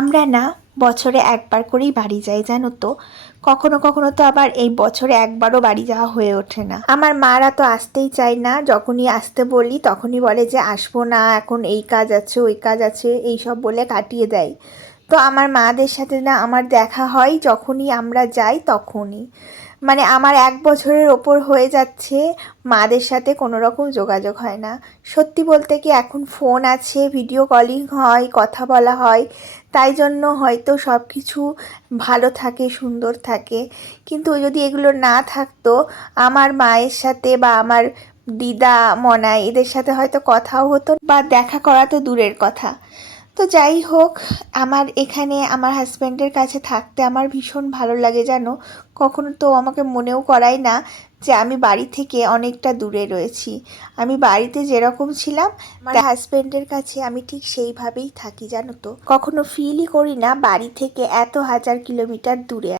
আমরা না বছরে একবার করেই বাড়ি যাই, জানো তো। কখনো কখনো তো আবার এই বছরে একবারও বাড়ি যাওয়া হয়ে ওঠে না। আমার মারা তো আসতেই চায় না, যখনই আসতে বলি তখনই বলে যে আসবো না, এখন এই কাজ আছে ওই কাজ আছে এইসব বলে কাটিয়ে দেয়। তো আমার মাদের সাথে না আমার দেখা হয় যখনই আমরা যাই তখনই। মানে আমার 1 বছরের ওপর হয়ে যাচ্ছে মাদের সাথে কোনো রকম যোগাযোগ হয় না। সত্যি বলতে কি, এখন ফোন আছে, ভিডিও কলিং হয়, কথা বলা হয়, তাই জন্য হয়তো সব কিছু ভালো থাকে, সুন্দর থাকে। কিন্তু যদি এগুলো না থাকতো, আমার মায়ের সাথে বা আমার দিদা মনাই এদের সাথে হয়তো কথাও হতো বা দেখা করা তো দূরের কথা। তো যাই হোক, আমার এখানে আমার হাজব্যান্ডের কাছে থাকতে আমার ভীষণ ভালো লাগে, জানো। কখনো তো আমাকে মনেও করায় না যে আমি বাড়ি থেকে অনেকটা দূরে রয়েছি। আমি বাড়িতে যেরকম ছিলাম আমার হাজব্যান্ডের কাছে আমি ঠিক সেইভাবেই থাকি, জানো তো। কখনো ফিলই করি না বাড়ি থেকে এত হাজার কিলোমিটার দূরে।